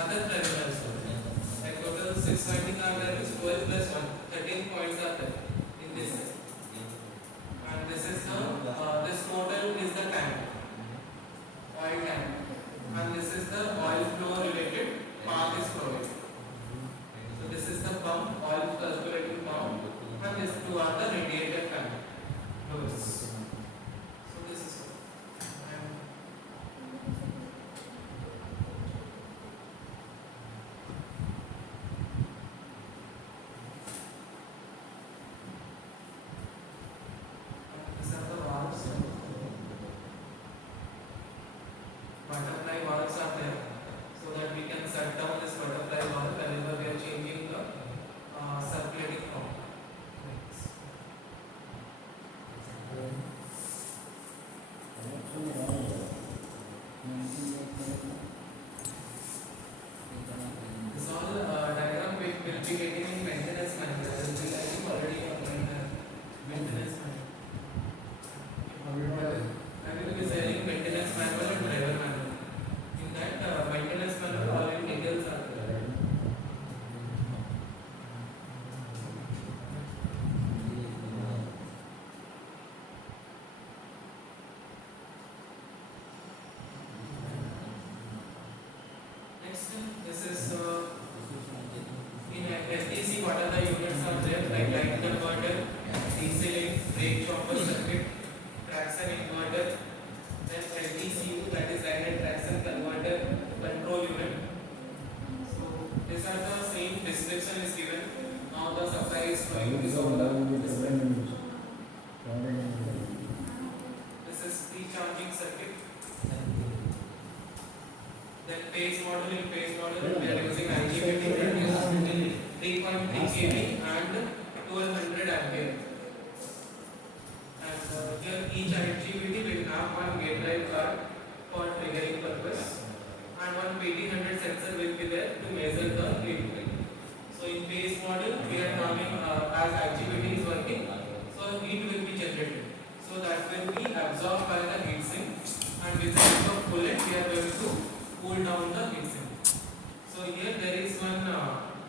other terminals also. Like total 620 are there is 12 plus 1, 13 points are there in this side. And this is the this total is the tank, oil tank, and this is the oil flow related path is provided. So this is the pump, oil circulating pump, and these two are the radiator fan doors. So this is and these are the valves. Butterfly valves are there, so that we can shut down this butterfly valve whenever we are changing the circulating pump. This all diagram we will be getting in maintenance manual. I think already online maintenance manual. I will be sharing maintenance manual and driver manual. In that maintenance manual, all in details are there. Next, this is in FTC. What are the units are there? Like line converter, DC brake chopper circuit, traction inverter, then LTCU, that is linear traction converter control unit. So these are the same description is given. Now the supply is flowing. This is the charging circuit. Then phase model, in phase model we are using IGBT 3.3 kV and 1200 ampere. And here each IGBT will have one gate drive card for triggering purpose, and one PT100 sensor will be there to measure the heat. So in phase model we are having as IGBT is working, so heat will be generated. So that will be absorbed by the heat sink, and with the help of coolant we are going to cool down the heat sink. So here there is one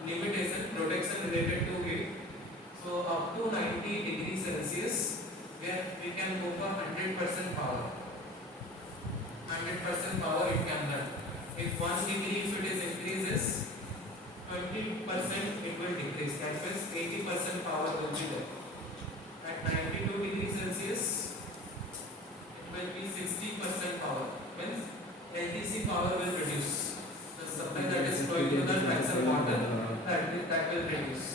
limitation, protection related to heat. So up to 90 degrees Celsius, where we can go for 100% power. 100% power it can run. If 1 degree if it is increases, 20% it will decrease. That means 80% power will be there. At 92 degrees Celsius, it will be 60% power. Means LTC power will reduce. The supply that is flowing to the traction motor that will reduce.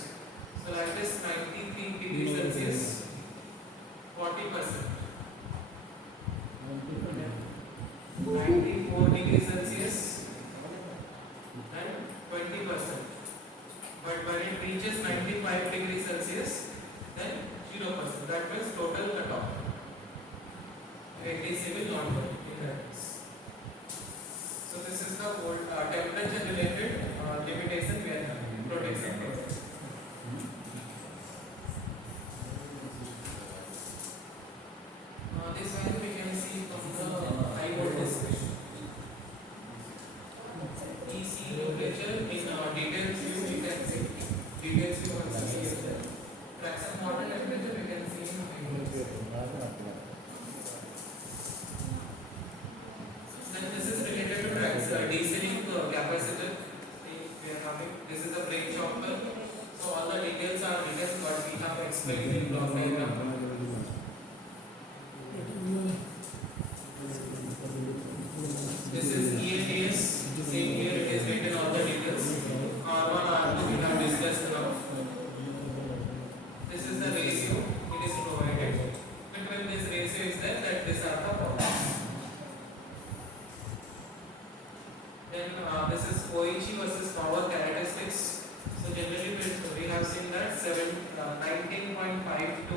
So like this 93 degrees Celsius, 40%. 94 degrees Celsius and 20%. But when it reaches 95 degrees Celsius, then 0%. That means total cutoff. LTC will not work in that case. So this is the temperature related limitation we are having, protection. This one we can see from the high voltage section. EC temperature in details view we can see. Details view on here. Traction motor temperature we can see in high voltage. Then this is related to DC link capacitor. We are having. This is a brake chopper. So all the details are written what we have explained in block diagram. This is EATS. Same here it is written all the details. R1, R2 we have discussed now. This is the ratio. It is provided. But when this ratio is there, that these are the problems. Then this is OHE versus power characteristics. So generally we have seen that 19.5 to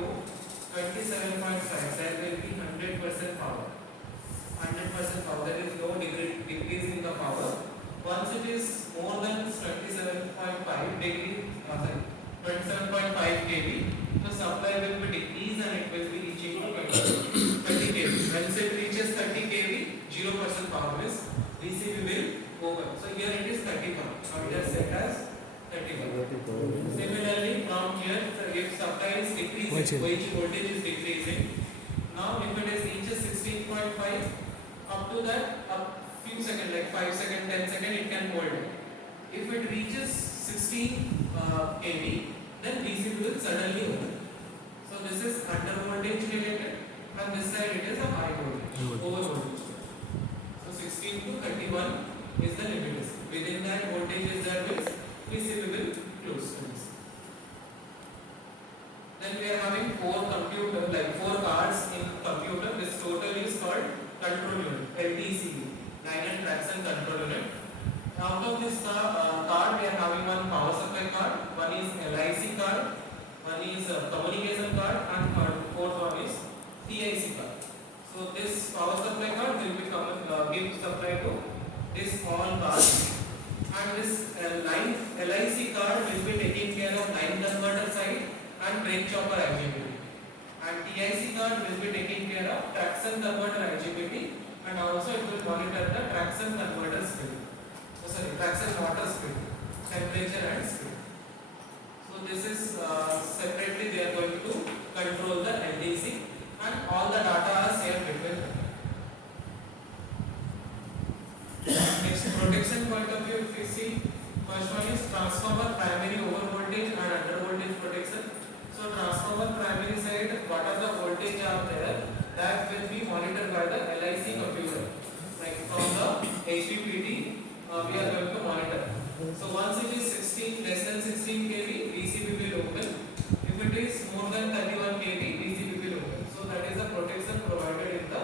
27.5, there will be 100% power. 100% power, there is no decrease in the power. Once it is more than 27.5 degree, 27.5 kV, the supply will be decreased and it will be reaching to 30 kV. Once it reaches 30 kV, 0% power means DCB will over. So here it is 31. Now it is set as 31. Similarly, from here, so if supply is decreasing, which voltage is decreasing. Now if it is reaches 16.5, up to that, up few seconds, like 5 seconds, 10 seconds, it can hold. If it reaches 16 kV, then DC will suddenly open. So this is under voltage related, and this side it is a high voltage, over voltage. So 16 to 31 is the limit. Within that voltage is there is DC will close to this. Then we are having four cards in computer. This total is called control unit, LDCU, line and traction control unit. Out of this card, we are having one power supply card, one is LIC card, one is communication card, and fourth one is TIC card. So this power supply card will be give supply to this all cards, and this LIC card will be taking care of line converter side and brake chopper IGBT, and TIC card will be taking care of traction converter IGBT, and also it will monitor the traction converter speed. Traction motor speed, temperature and speed. So this is separately they are going to control the LDC, and all the data are shared between them. Next, protection point of view, if we see, first one is transformer primary over voltage and under voltage protection. So transformer primary side, what are the voltage are there, that will be monitored by the LIC computer. Like from the HPPT, we are going to monitor. So once it is 16, less than 16 kV, DCB will open. If it is more than 31 kV, DCB will open. So that is the protection provided in the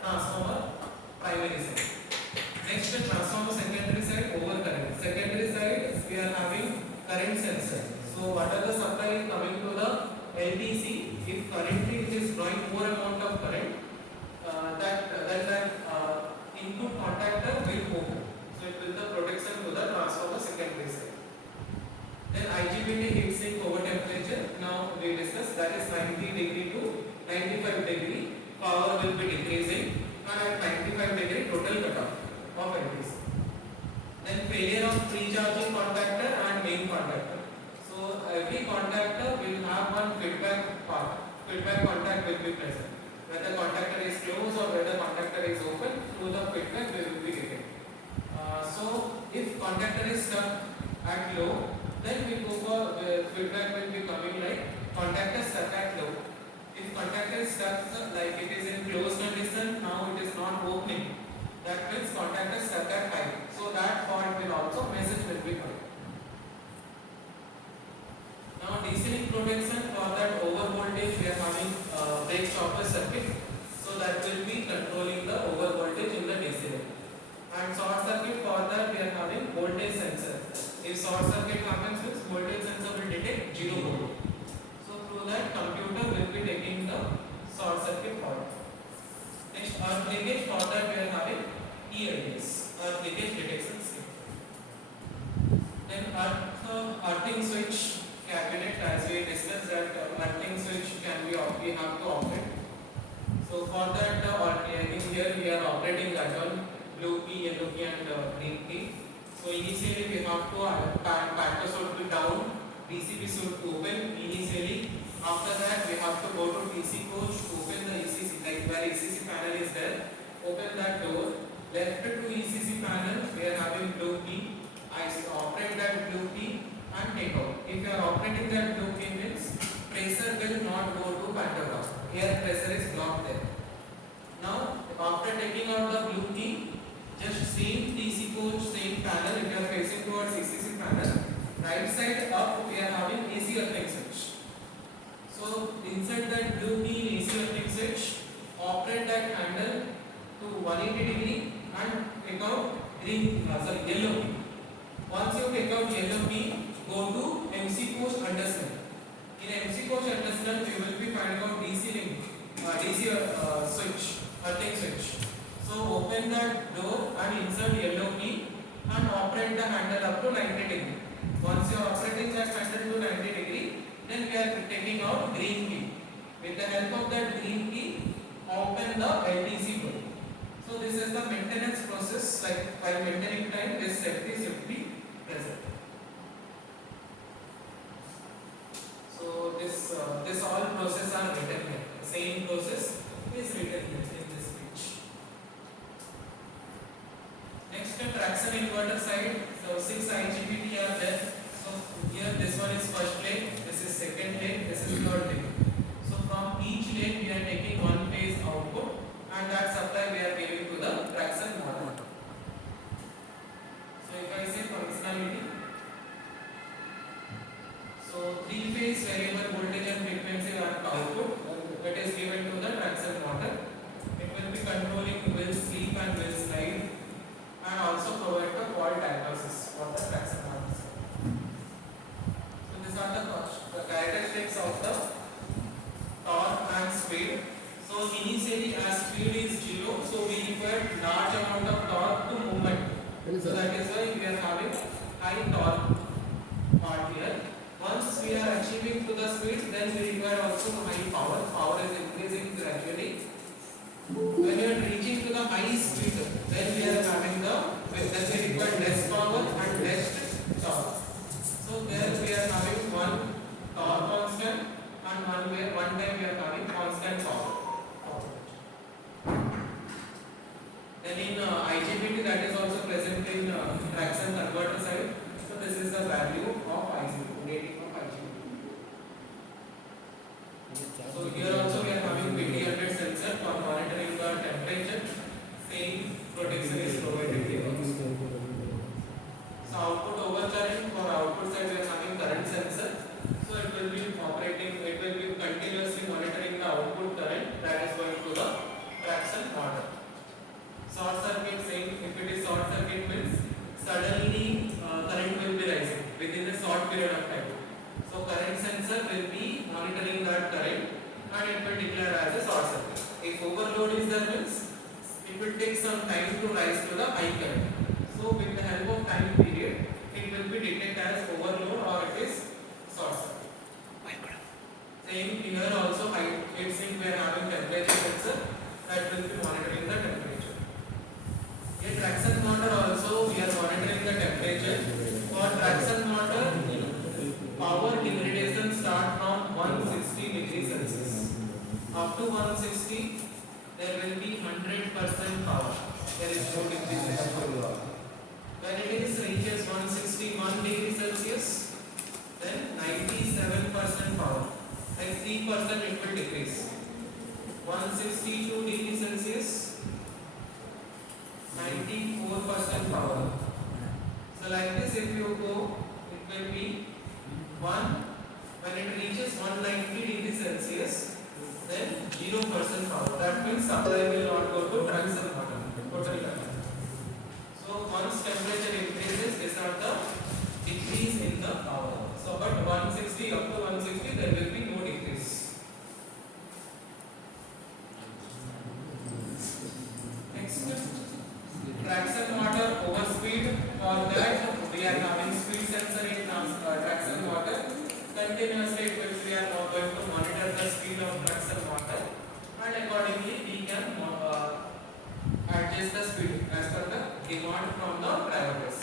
transformer primary side. Next, the transformer secondary side, over current. Secondary side, we are having current sensor. So what are the supply coming to the LDC? If currently it is drawing more amount of current, that input contactor will open. So it will the protection to the transformer secondary side. Then IGBT heat sink over temperature. Now we discuss that is 90 degree to 95 degree. Power will be decreasing, and at 95 degree total cutoff of LDC. Then failure of pre-charging contactor and main contactor. So every contactor will have one feedback part. Feedback contact will be present. Whether contactor is closed or whether contactor is open, through the feedback we will be getting. So if contactor is stuck at low, then we go for feedback will be coming like contactor stuck at low. If contactor is stuck like it is in closed condition, now it is not opening. That means contactor stuck at high. So that point will also message will be coming. Now DC link protection, for that over voltage we are having brake chopper circuit. So that will be controlling the over voltage in the DC link. And short circuit, for that we are having voltage sensor. If short circuit happens, voltage sensor will detect 0 volt. So through that computer will be taking the short circuit fault. Next, earth leakage, for that we are having ELDs, earth leakage detection scheme. Then earthing switch cabinet, as we discussed that earthing switch we have to operate. So for that in here we are operating that one, blue key, yellow key and green key. So initially we have to factor should be down, PCB should open initially. After that we have to go to DC coach, open the ECC, like where ECC panel is there, open that door. Left to ECC panel we are having blue key. I operate that blue key and take out. If you are operating that blue key means pressure will not go to pantograph. Here pressure is blocked there. Now after taking out the blue key, just same DC coach, same panel, if you are facing towards ECC panel, right side up we are having AC earthing switch. So inside that blue key AC earthing switch, operate that handle to 180 degree and take out yellow key. Once you take out yellow key, go to MC coach understand. In MC coach understand, you will be finding out DC link, DC switch, earthing switch. So open that door and insert yellow key and operate the handle up to 90 degree. Once you are operating that handle to 90 degree, then we are taking out green key. With the help of that green key, open the LDC door. So this is the maintenance process. Like while maintaining time, this set is simply present. So this all process are written here. The same process is written here in this page. Next, the traction inverter side. So 6 IGBT are there. So here this one is first leg, this is second leg, this is third leg. So from each leg we are taking one phase output, and that supply we are giving to the traction motor. So if I say functionality, so 3-phase variable voltage and frequency output that is given to the traction motor. It will be controlling wheel sleep and wheel slide, and also provide the fault diagnosis for the traction motor. So these are the characteristics of the torque and speed. So initially as speed is 0, so we require large amount of torque to movement. So that is why we are having high torque part here. Once we are achieving to the speed, then we require also high power. Power is increasing gradually. When you are reaching to the high speed, then we are having then we require less power and less torque. So there we are having one torque constant, and one time we are having constant power. Then in IGBT, that is also present in traction converter side. So this is the value of IGBT, rating of IGBT. So here also we are having PT100 sensor for monitoring the temperature. Same protection is provided here. So output overcurrent, for output side we are having current sensor. So it will be operating, it will be continuously monitoring the output current that is going to the traction motor. Short circuit, saying if it is short circuit means suddenly current will be rising within a short period of time. So current sensor will be monitoring that current, and it will declare as a short circuit. If overload is there means it will take some time to rise to the high current. So with the help of time period, it will be detected as overload or it is short circuit. Same here also, heat sink we are having temperature sensor that will be monitoring the temperature. In traction motor also we are monitoring the temperature. For traction motor, power degradation start from 160 degrees Celsius. Up to 160, there will be 100% power. There is no decrease. When it is reaches 161 degrees Celsius, then 97% power. Like 3% it will decrease. 162 degrees Celsius, 94% power. So like this, if you go, it will be 1. When it reaches 190 degrees Celsius, then 0% power. That means supply will not go to traction motor. Totally. So once temperature increases, these are the decrease in the power. So but 160 up to 160, there will be no decrease. Next, traction motor overspeed. For that, we are having speed sensor in traction motor. Continuously, we are now going to monitor the speed of traction motor, and accordingly we can adjust the speed as per the demand from the parameters.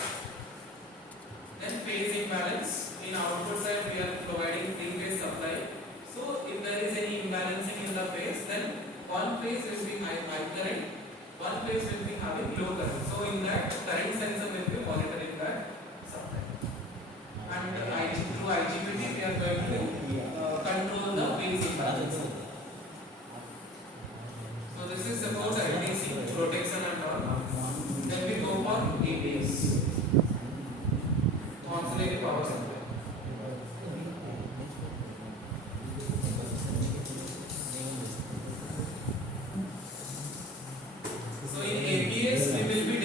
Then phase imbalance. In output side, we are providing 3-phase supply. So if there is any imbalancing in the phase, then one phase will be high current, one phase will be having low current. So in that, current sensor will be monitoring that supply. And through IGBT, we are going to control the phase imbalance. So this is about LDC protection and all. Then we go for APS, auxiliary power supply. So in APS we will be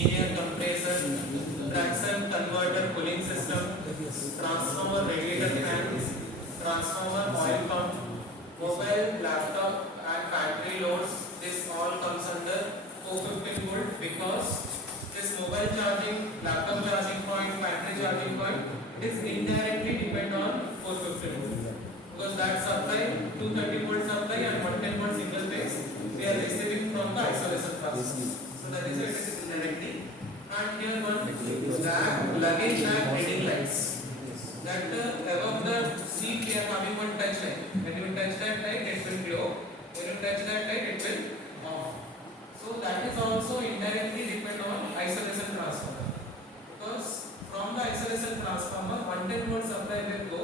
linear compressor, traction converter cooling system, transformer regulator fans, transformer oil pump, mobile, laptop and battery loads. This all comes under 415 volt because this mobile charging, laptop charging point, battery charging point is indirectly depend on 415 volt because that supply 230 volt supply and 110 volt single phase we are receiving from the isolation transformer. So that is why it is indirectly. And here one luggage rack heading lights. That above the seat we are having one touch light. When you touch that light, it will glow. When you touch that light, it will off. So that is also indirectly depend on isolation transformer. Because from the isolation transformer, 110 volt supply will go,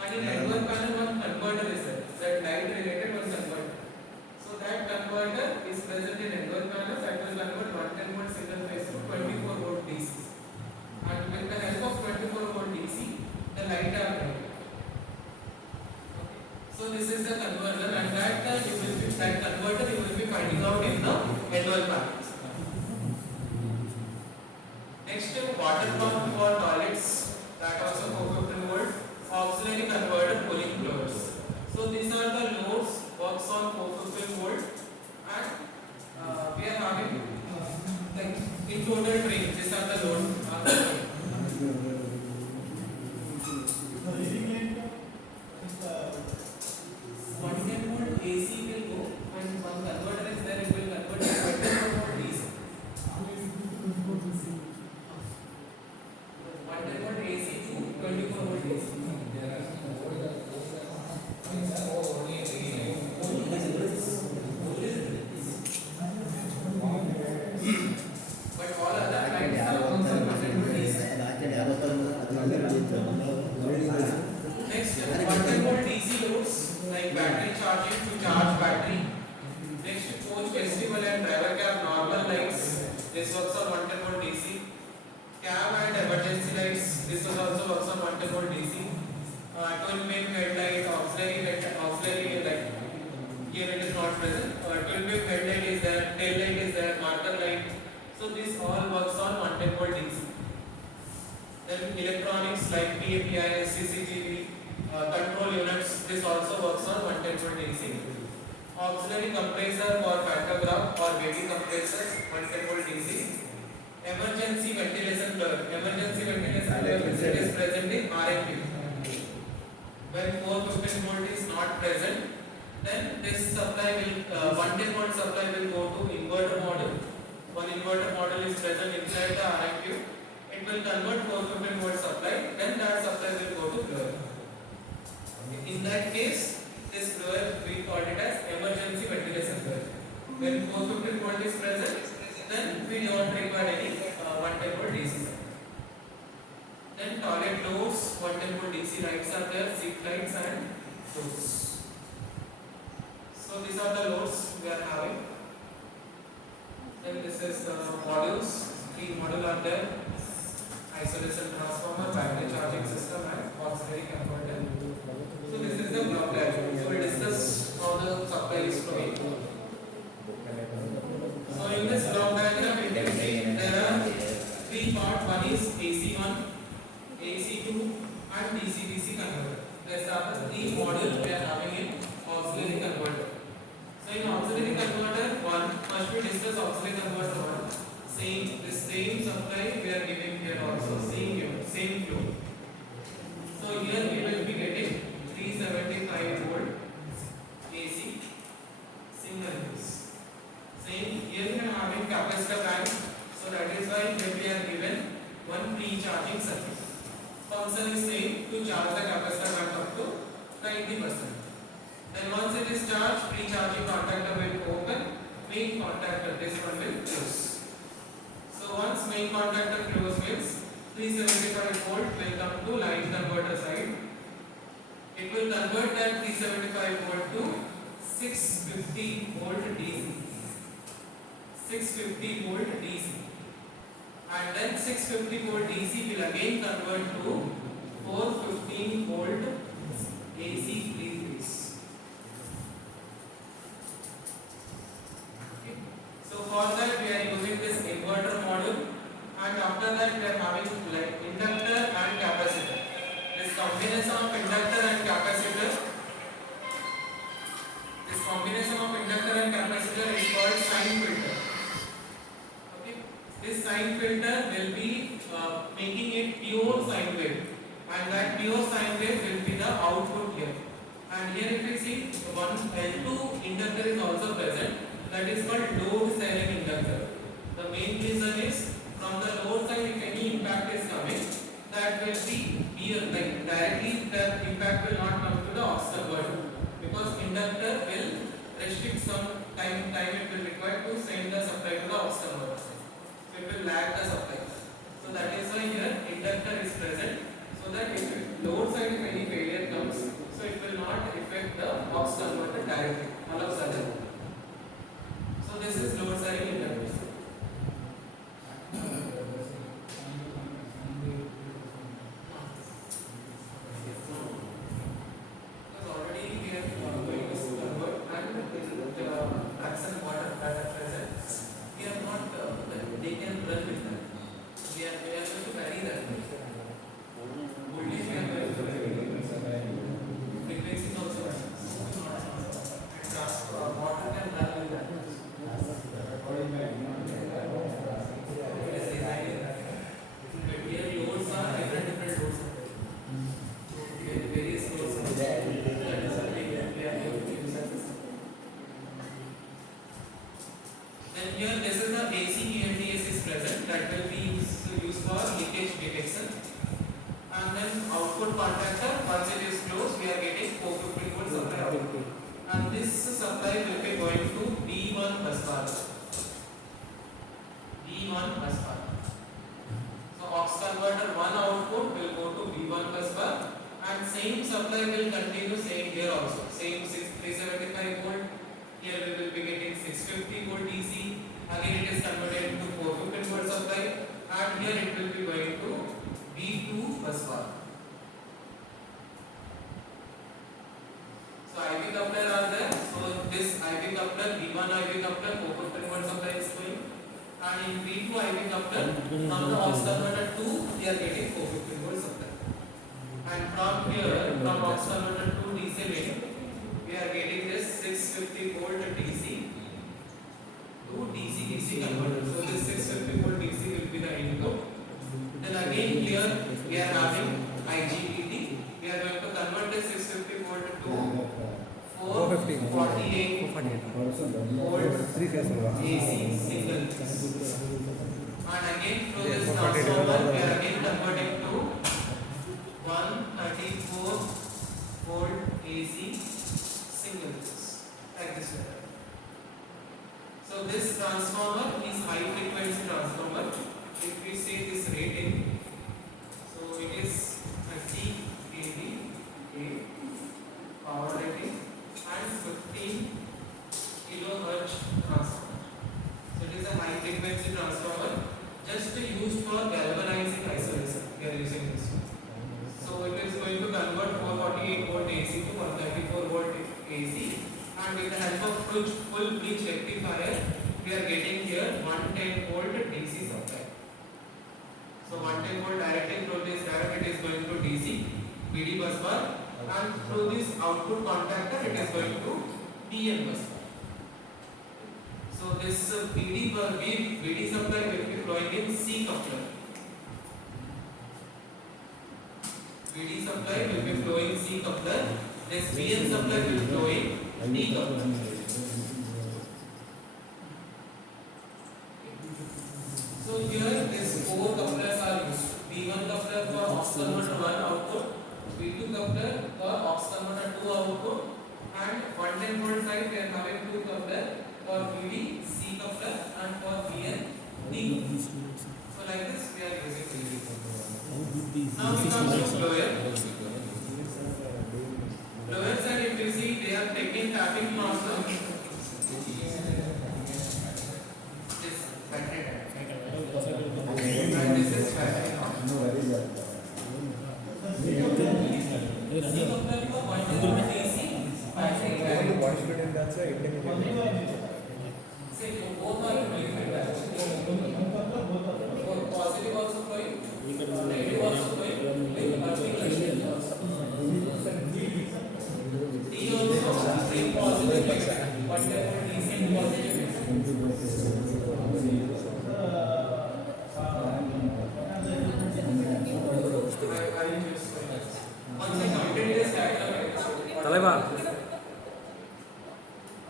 and in network panel one converter is there. That light related one converter. So that converter is present in network panel that will convert 110 volt single phase to 24 volt DC. And with the help of 24 volt DC, the light are bright. So this is the converter, and that converter you will be finding out in the network panel. Next, water pump for toilets, that also 415 volt, auxiliary converter cooling fluids. So these are the loads works on 415 volt, and we are having like in total train. These are the loads. 110 volt AC will go, and one converter is there. It will convert to 24 volt DC. 110 volt AC to 24 volt DC. But all other lines are also 110 volt DC. Next, 110 volt DC loads like battery charging to charge battery. Next, coach, festival and driver cab normal lights. This works on 110 volt DC. Cab and emergency lights. This also works on 110 volt DC. Twin beam headlight, auxiliary light. Here it is not present. Twin beam headlight is there, tail light is there, marker light. So this all works on 110 volt DC. Then electronics like PAPI, CCTV, control units. This also works on 110 volt DC. Auxiliary compressor for pantograph or baby compressor, 110 volt DC. Emergency ventilation plug. Emergency ventilation plug is present in RMP. When 415 volt is not present, then this supply will 110 volt supply will go to inverter module. One inverter module is present inside the RMQ. It will convert 415 volt supply. Then that supply will go to blower. In that case, this blower we call it as emergency ventilation blower. When 415 volt is present, then we don't require any 110 volt DC. Then toilet doors, 110 volt DC lights are there, seat lights and doors. So these are the loads we are having. Then this is the modules. 3 modules are there: isolation transformer, battery charging system, and auxiliary converter. So this is the block diagram. So we discuss how the supply is flowing. So in this block diagram, we can see there are 3 parts. One is AC1, AC2, and DC-DC converter. These are the 3 modules we are having in auxiliary converter. So in auxiliary converter, first we discuss auxiliary converter 1. The same supply we are giving here also, same flow. So here we will be getting 375 volt AC single phase. Same here we are having capacitor bank, so that is why we are given one pre-charging circuit. Function is same to charge the capacitor bank up to 90%. Then once it is charged, pre-charging contactor will open, main contactor, this one will close. So once main contactor close means 375 volt will come to line converter side. It will convert that 375 volt to 650 volt DC. 650 volt DC. And then 650 volt DC will again convert to 415 volt AC 3 phase. Okay. So for that we are using this inverter module. pure sine wave will be the output here. And here if you see one L2 inductor is also present, that is called load sharing inductor. The main reason is from the load side if any impact is coming, that will be here like directly the impact will not come to the aux converter, because inductor will restrict some time it will require to send the supply to the aux converter. So it will lag the supply. So that is why here inductor is present, so that if load side if any failure comes, so it will not affect the aux converter directly. All of sudden. So this is load sharing inductor.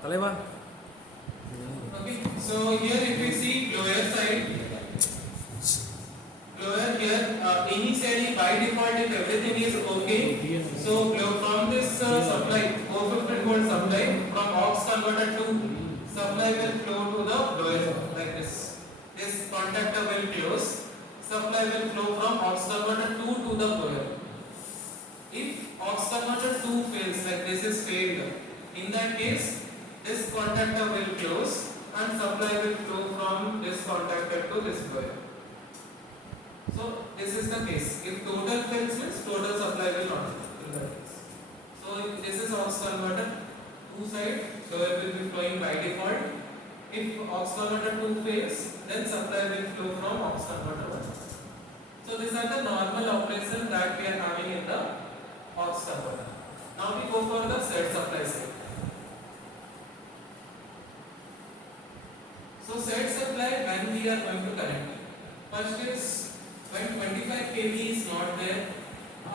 தலைவா Okay, so here if we see lower side, lower here, initially by default if everything is okay, so from this supply, 450 volt supply, from aux converter to supply will flow to the lower like this. This contactor will close, supply will flow from aux converter 2 to the lower. If aux converter 2 fails, like this is failed, in that case this contactor will close and supply will flow from this contactor to this lower. So this is the case. If total fails means total supply will not fail in that case. So if this is aux converter 2 side, lower will be flowing by default. If aux converter 2 fails, then supply will flow from aux converter 1. So these are the normal operation that we are having in the aux converter. Now we go for the set supply side. So set supply when we are going to connect. First is when 25 kV is not there,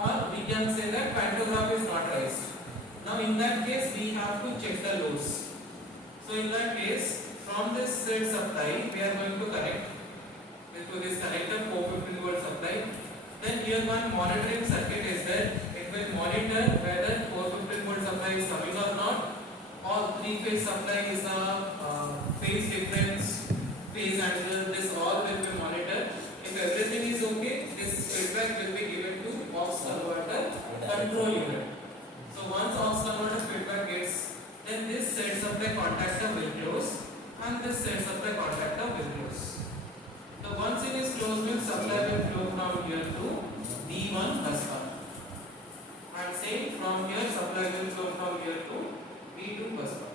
or we can say that pantograph is not raised. Now in that case we have to check the loads. So in that case from this set supply we are going to connect to this connector 450 volt supply. Then here one monitoring circuit is there. It will monitor whether 450 volt supply is coming or not. Or 3-phase supply is a phase difference, phase angle. This all will be monitored. If everything is okay, this feedback will be given to aux converter control unit. So once aux converter feedback gets, then this set supply contactor will close and this set supply contactor will close. So once it is closed, means supply will flow from here to D1 bus bar. And same from here supply will flow from here to D2 bus bar.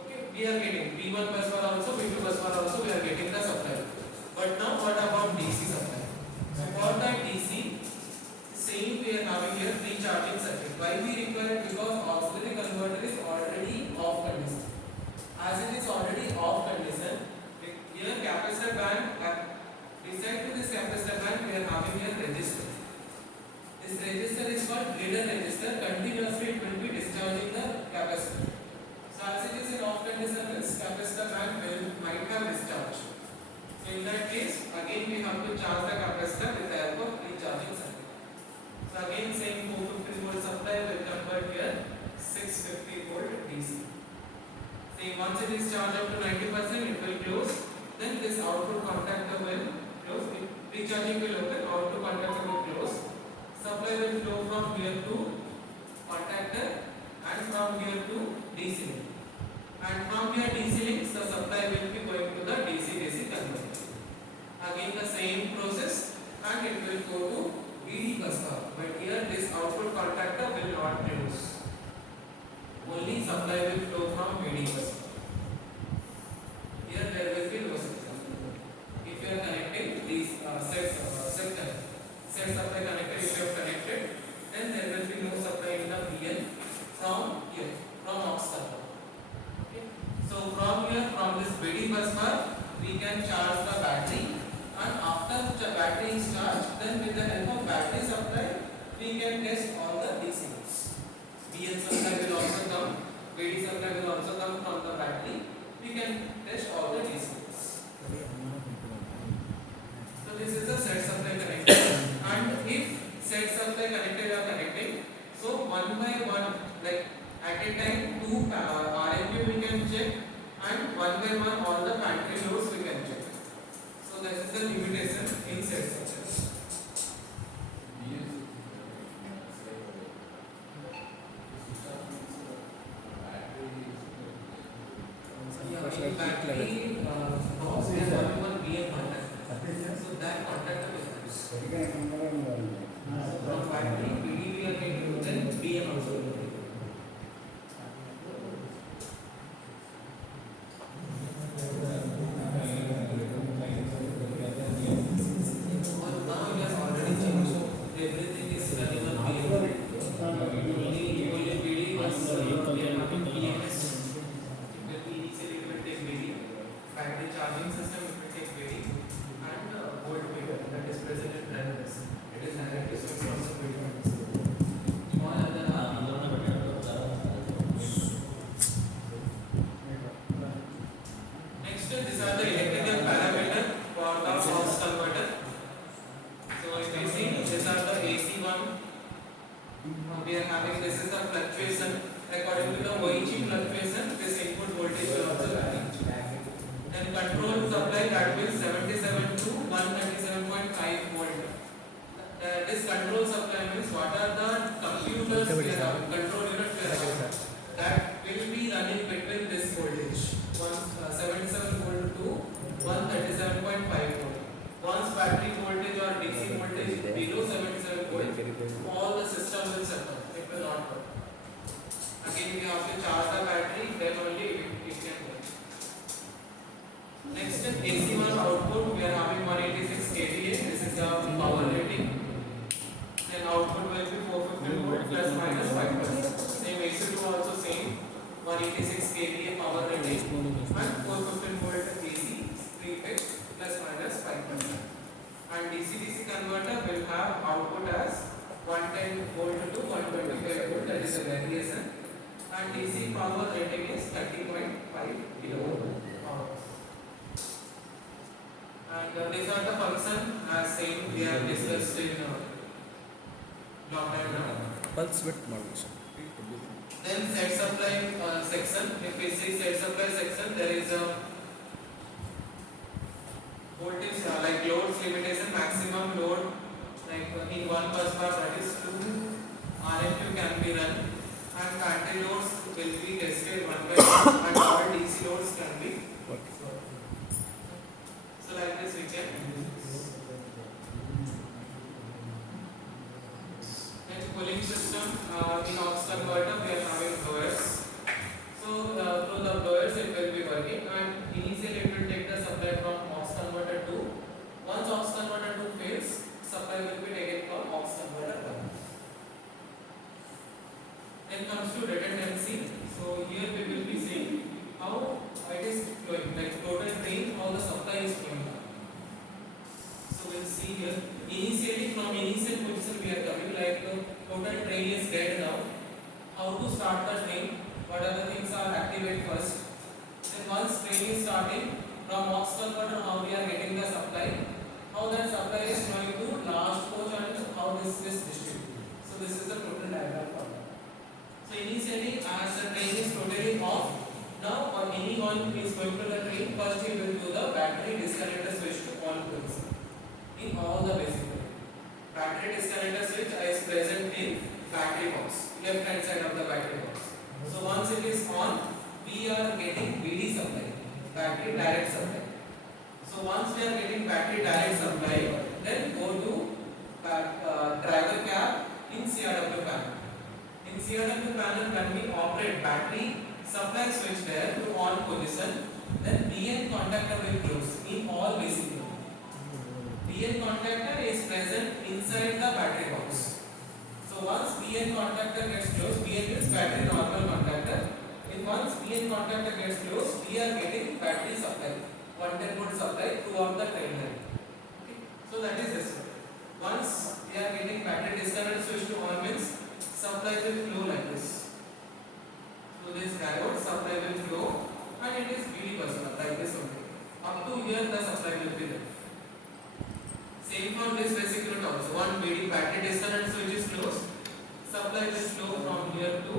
Okay, we are getting B1 bus bar also, B2 bus bar also we are getting the supply. But now what about DC supply? So for that DC, same we are having here pre-charging circuit. Why we require? Because auxiliary converter is already off condition. As it is already off condition, here capacitor bank, beside to this capacitor bank we are having here resistor. This resistor is called breeder resistor. Continuously it will be discharging the capacitor. So as it is in off condition, this capacitor bank might have discharged. So in that case, again we have to charge the capacitor with the help of pre-charging circuit. So again same 450 volt supply will convert here 650 volt DC. Say once it is charged up to 90%, it will close. Then this output contactor will close. Pre-charging will open, output contactor will close. Supply will flow from here to contactor and from here to DC link. And from here DC links, the supply will be going to the DC-DC converter. Again the same process and it will go to VD bus bar. But here this output contactor will not close. Only supply will flow from VD bus bar. Here there will be no supply. If you are connecting these set supply connector, if you have connected, then there will be no supply in the VL from here, from aux converter. Okay. So from here, from this VD bus bar, we can charge the battery, and after the battery is charged, then with the help of battery supply, we can test all the DC loads. VL supply will also come, VD supply will also come from the battery. We can test all the DC loads. So this is the set supply connector. And if set supply connected are connecting, so one by one, like at a time 2 RMP we can check, and one by one all the pantry loads we can check. So this is the limitation in set supply. Battery, box we are having one BM contactor. So that contactor is used. So from battery, BD we are going to then BM also. controllers we are having, control unit we are having, that will be running between this voltage, 77 volt to 137.5 volt. Once battery voltage or DC voltage below 77 volt, all the system will shut down. It will not work. Again, we have to charge the battery, then only it can work. Next, in AC1 output, we are having 186 kVA. This is the power rating. Then output will be 450 volt plus minus 5%. Same AC2 also same, 186 kVA power rating and 450 volt AC 3 phase plus minus 5%. And DC-DC converter will have output as 110 volt to 125 volt, that is a variation. And DC power rating is 30.5 kilowatt hours. And these are the function as same we have discussed in block diagram. Pulse width modulation. Then set supply section. If we see set supply section, there is a voltage like loads limitation, maximum load like in one bus bar, that is 2 RMQ can be run, and pantry loads will be tested 1 by 1 and all DC loads can be. So like this we can. Then cooling system in aux converter we are having blowers. So through the blowers it will be working, and initially it will take the supply from aux converter 2. Once aux converter 2 fails, supply will be taken from aux converter 1. Then comes to redundancy. So here we will be seeing how it is flowing, like total drain, how the supply is flowing. So we'll see here. Initially, from initial position we are coming, like total drain is dead now. How to start the drain? What are the things are activated first? Then once drain is starting, from aux converter how we are getting the supply, how that supply is flowing to last coach and how this is distributed. So this is the total diagram for that. So initially, as the drain is totally off, now or any oil is going to the drain, first we will do the battery disconnector switch to on position in all the basic way. Battery disconnector switch is present in battery box, left hand side of the battery box. So once it is on, we are getting BD supply, battery direct supply. So once we are getting battery direct supply, then go to driver cap in CRW panel. In CRW panel, when we operate battery supply switch there to on position, then BN contactor will close in all basic load. BN contactor is present inside the battery box. So once BN contactor gets closed, BN is battery normal contactor. If once BN contactor gets closed, we are getting battery supply, 110 volt supply throughout the train line. Okay. So that is this one. Once we are getting battery disconnector switch to on means supply will flow like this. So this diode supply will flow and it is BD personal like this only. Up to here the supply will be there. Same from this basic unit also. One BD battery disconnect switch is closed. Supply will flow from here to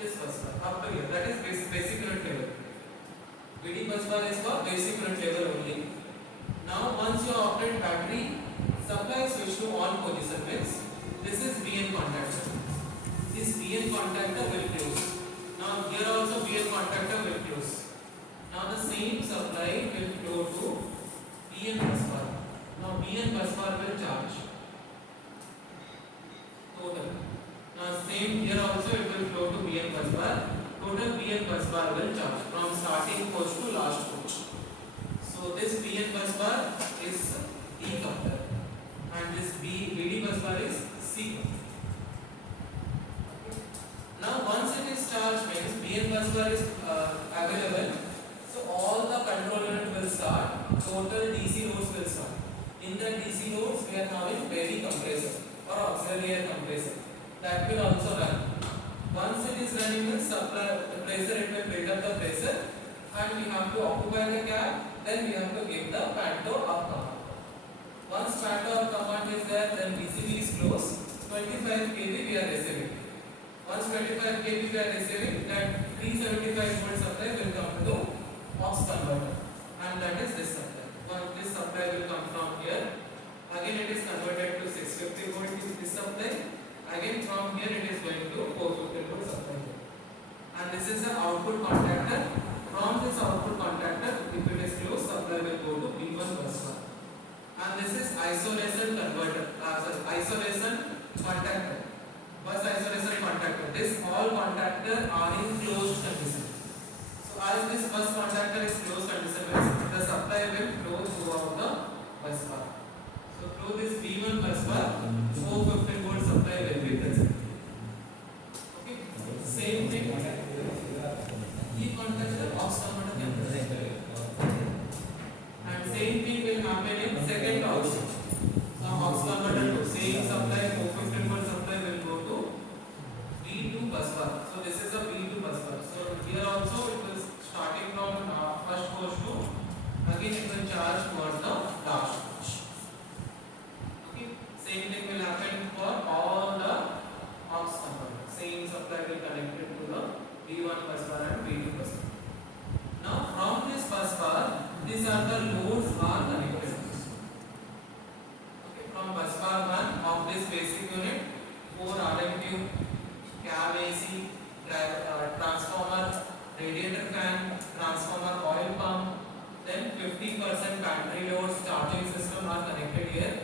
this bus bar up to here. That is basic unit level. BD bus bar is for basic unit level only. Now once you operate battery supply switch to on position means this is BN contactor. This BN contactor will close. Now here also BN contactor will close. Now the same supply will flow to BN bus bar. Now BN bus bar will charge total. Now same here also it will flow to BN bus bar. Total BN bus bar will charge from starting coach to last coach. So this BN bus bar is E coupler and this BD bus bar is C coupler. Now once it is charged means BN bus bar is available. So all the control unit will start. Total DC loads will start. In the DC loads we are having Bailey compressor or auxiliary air compressor. That will also run. Once it is running means supply the pressure, it will build up the pressure and we have to occupy the cap. Then we have to give the panto up command. Once panto up command is there, then BCB is closed. 25 kV we are receiving. Once 25 kV we are receiving, that 375 volt supply will come to aux converter, and that is this supply. Once this supply will come from here, again it is converted to 650 volt is this supply, Again from here it is going to 450 volt supply. And this is the output contactor. From this output contactor, if it is closed, supply will go to B1 bus bar. And this is isolation converter, isolation contactor, bus isolation contactor. This all contactor are in closed condition. So as this bus contactor is closed condition, the supply will flow throughout the bus bar. So through this B1 bus bar, 450 volt supply will be present. Okay, same thing. ये contactor aux converter के अंदर है. And same thing will happen in second aux. Aux converter to same supply 450 volt supply will go to B2 bus bar. So this is a B2 bus bar. So here also it will starting from first course to again it will charge towards the last course. Okay, same thing will happen for all the aux converter. Same supply will connected to the B1 bus bar and B2 bus bar. Now from this bus bar, these are the loads are connected. Okay, from bus bar 1 of this basic unit, 4 RMQ, cab AC, transformer, radiator fan, transformer oil pump, then 50% battery loads, charging system are connected here.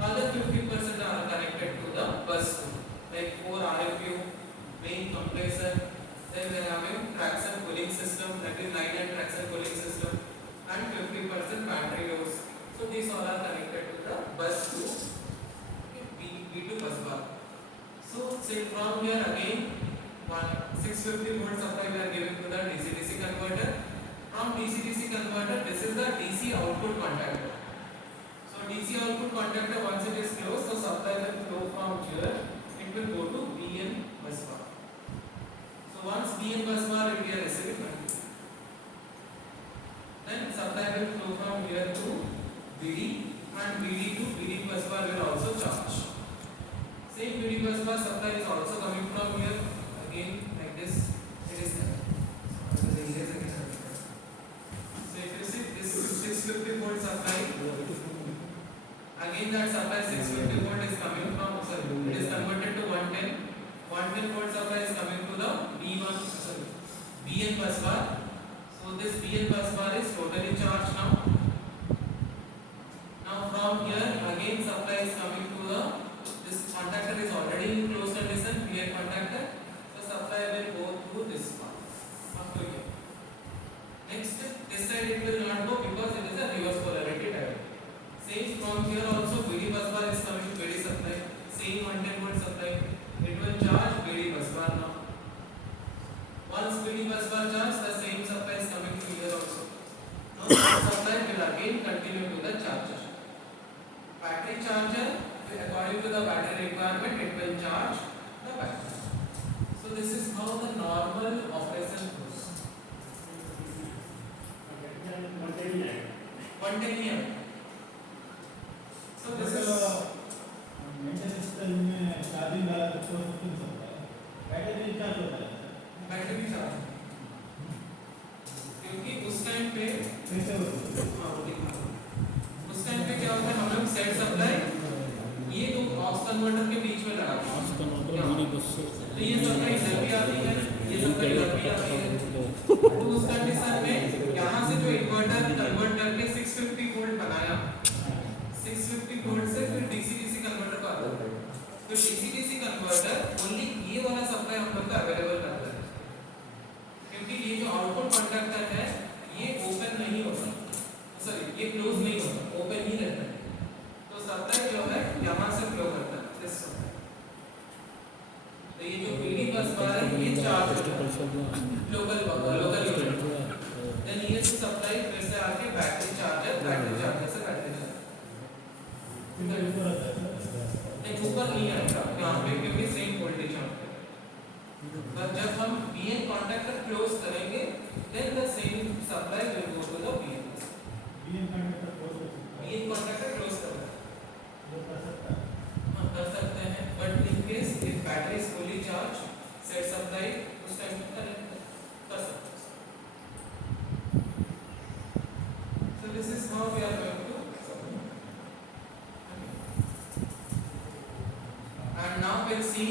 Other 50% are connected to the bus, like 4 RMQ, main compressor. Then we are having traction cooling system, that is line and traction cooling system, and 50% battery loads. So these all are connected to the bus 2, B2 bus bar. So say from here again, 650 volt supply we are giving to the DC-DC converter. From DC-DC converter, this is the DC output contactor. So DC output contactor, once it is closed, the supply will flow from here. It will go to BN bus bar. So once BN bus bar it will receive it, then supply will flow from here to BD, and BD to BD bus bar will also charge. Same BD bus bar supply is also coming from here, again like this. It is there. So if you see this 650 volt supply, again that supply 650 volt is coming from, sorry, it is converted to 110. 110 volt supply is coming to the BN bus bar. So this BN bus bar is totally charged now. Now from here again supply is coming to the, this contactor is already in closed condition, BN contactor. So supply will go through this part. Up to here. Next, this side it will not go because it is a reverse polarity type. Same from here also BD bus bar is coming to BD supply. Same 110 volt supply. It will charge BD bus bar now. Once BD bus bar charge, the same supply is coming to here also. Now this supply will again continue to the charger. Battery charger, according to the battery requirement, it will charge the battery. So this is how the normal operation goes. 110 here. So this is maintenance में charging वाला तो 450 होता है, battery charge होता है, battery charge, क्योंकि उस time पे कैसे होता है? उस टाइम पे क्या होता है, हम लोग सेट सप्लाई ये दो ऑक्स कन्वर्टर के बीच में लगाते हैं। ऑक्स कन्वर्टर मिनी बस तो ये सप्लाई इधर भी आती है, ये सप्लाई इधर भी आती है। तो उस कंडीशन में यहाँ से जो इन्वर्टर कन्वर्ट करके 650 वोल्ट बनाया, 650 वोल्ट से फिर DC-DC कन्वर्टर को आता है। तो DC-DC कन्वर्टर ओनली ये वाला सप्लाई हम लोग का अवेलेबल करता है, क्योंकि ये जो आउटपुट कंडक्टर है ये ओपन नहीं होता, सॉरी ये क्लोज नहीं होता, ओपन ही रहता है। तो सप्लाई जो है यहाँ से फ्लो करता है दिस सप्लाई। तो ये जो BD बस बार है ये चार्ज होता है लोकल यूनिट। देन ये सप्लाई फिर से आके बैटरी चार्जर से बैटरी चार्जर नहीं ऊपर नहीं आएगा यहाँ पे, क्योंकि सेम वोल्टेज यहाँ पे। पर जब हम BN कॉन्टैक्टर क्लोज करेंगे then the same supply will go to the BN contactor close करना है, कर सकते हैं, but in case if battery is fully charge set supply उस टाइम पे कनेक्ट कर सकते हैं। So this is how we are going to supply. And now we'll see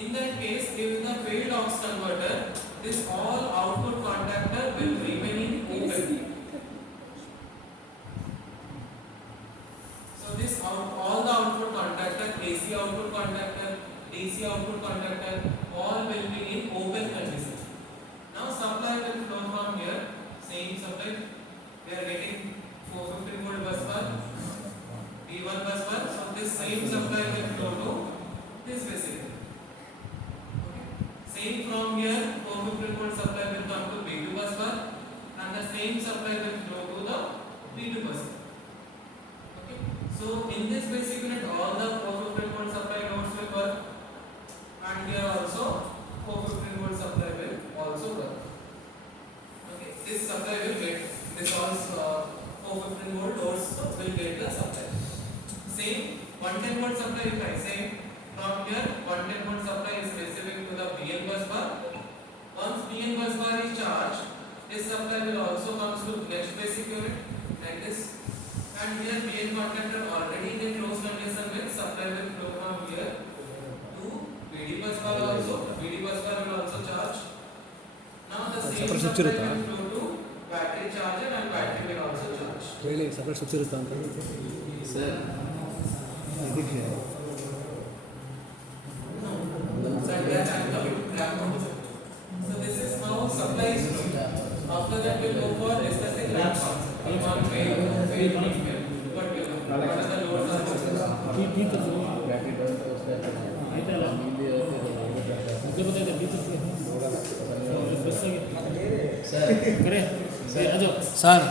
In that case, if the failed aux converter, this all output contactor will remain open. So this all the output contactor, AC output contactor, DC output contactor, all will be in open condition. Now supply will flow from here, same supply. We are getting 450 volt bus bar, B1 bus bar. So this same supply will flow to this basically. Okay. Same from here, 450 volt supply will come to B2 bus bar, and the same supply will flow to the B2 bus bar. Okay. So in this basic unit, all the 450 volt supply nodes will work, and here also 450 volt supply will also work. Okay. This supply will get this also 450 volt also will get the supply. Same 110 volt supply if I say from here 110 volt supply is receiving to the BN bus bar. Once BN bus bar is charged, this supply will also comes to next basic unit like this. And here BN contactor already in closed condition with supply will flow from here to BD bus bar also. BD bus bar will also charge. Now the same supply will flow to battery charger and battery will also charge. ಹೇಳಿ separate switch ಇರುತ್ತಾ ಅಂತ Sir. ಇದಕ್ಕೆ So that I'm coming back on. So this is how supply is flowing. After that we'll go for discussing ramp concept. We want fail, what are the loads are ಆಯ್ತಲ್ಲ ಕರೆ ಅದು sir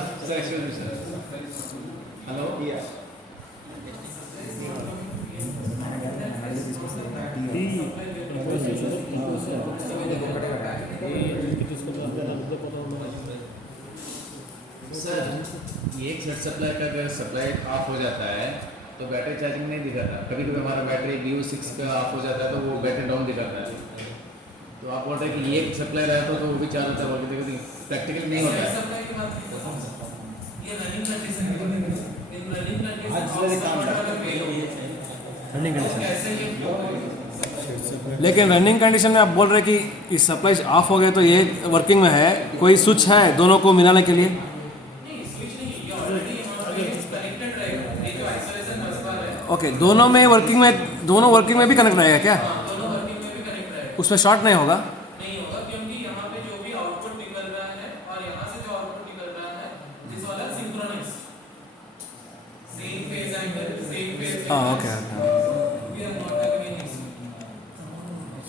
Hello? Yes. Sir एक set supply का अगर supply of हो जाता है तो बैटरी चार्जिंग नहीं दिखाता। कभी कभी हमारा बैटरी BU6 का ऑफ हो जाता है तो वो बैटरी डाउन दिखाता है। तो आप बोल रहे हैं कि एक सप्लाई रहा तो वो भी चार्ज होता है, बोल के देखो प्रैक्टिकल नहीं होता है। supply की बात नहीं कर सकता। ये रनिंग कंडीशन की बात है। इन रनिंग कंडीशन रनिंग कंडीशन कैसे ये flow करेगा? लेकिन रनिंग कंडीशन में आप बोल रहे हैं कि इस सप्लाई ऑफ हो गए तो ये वर्किंग में है, कोई स्विच है दोनों को मिलाने के लिए? नहीं स्विच नहीं, ये ऑलरेडी यहाँ पे कनेक्टेड रहेगा। ये जो आइसोलेशन बस बार है, ओके, दोनों वर्किंग में भी कनेक्ट रहेगा क्या? हाँ दोनों वर्किंग में भी कनेक्ट रहेगा। उसमें शॉर्ट नहीं होगा? नहीं होगा क्योंकि यहाँ पे जो भी आउटपुट निकल रहा है और यहाँ से जो आउटपुट निकल रहा है दिस वाला synchronise same phase angle same phase हाँ okay we are not having any issue.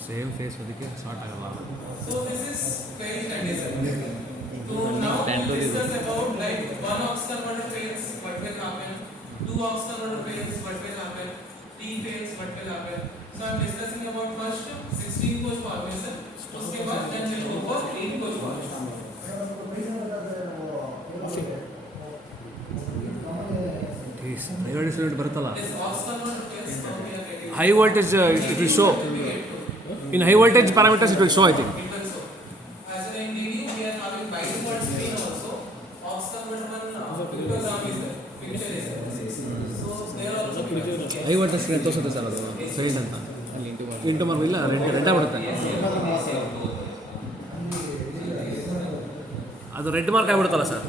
Same phase ಅದಕ್ಕೆ ಶಾರ್ಟ್ ಆಗಲ್ಲ. So this is fail condition. So now we discuss about like one aux converter fails, what will happen? Two aux converter fails, what will happen? Three fails, what will happen? So I'm discussing about first 16 coach formation. उसके बाद then we'll go for 8 coach formation. High voltage ಬರುತ್ತಲ್ಲ, This aux converter fails now we are getting. High voltage it will show in high voltage parameters it will show I think. It will show. As an engineer, we are having by default screen also. Aux converter one pictogram is there. Picture is there. So there also high voltage screen ತೋರಿಸುತ್ತೆ sir ಅದು side ಅಂತ into mark ಇಲ್ಲ red ಆಗ್ಬಿಡುತ್ತೆ, ಅದು red mark ಆಗಿಬಿಡುತ್ತಲ್ಲ sir,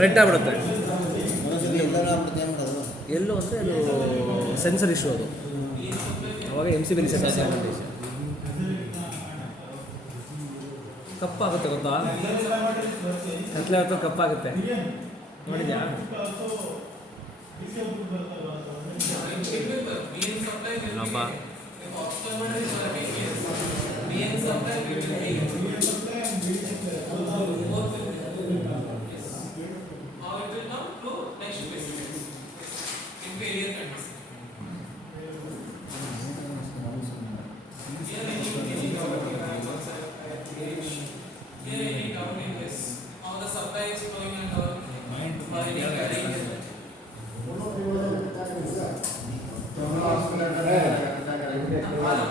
red ಆಗಿಬಿಡುತ್ತೆ ಎಲ್ಲೋ ಅಂದರೆ ಅದು sensor issue ಅದು, ಅವಾಗ MCB ರಿಸೆಟ್ ಆಗುತ್ತೆ, ಕಪ್ಪಾಗುತ್ತೆ ಗೊತ್ತಾ, ಕತ್ಲೆ ಹೊತ್ತು ಕಪ್ಪಾಗುತ್ತೆ ನೋಡಿದ್ಯಾ? ಇಲ್ಲಪ್ಪ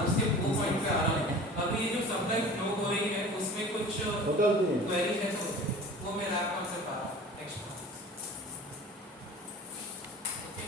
उसके वो पॉइंट पे आ रहा हूँ। अभी ये जो सप्लाई फ्लो हो रही है उसमें कुछ क्वेरी है तो वो मैं रैप से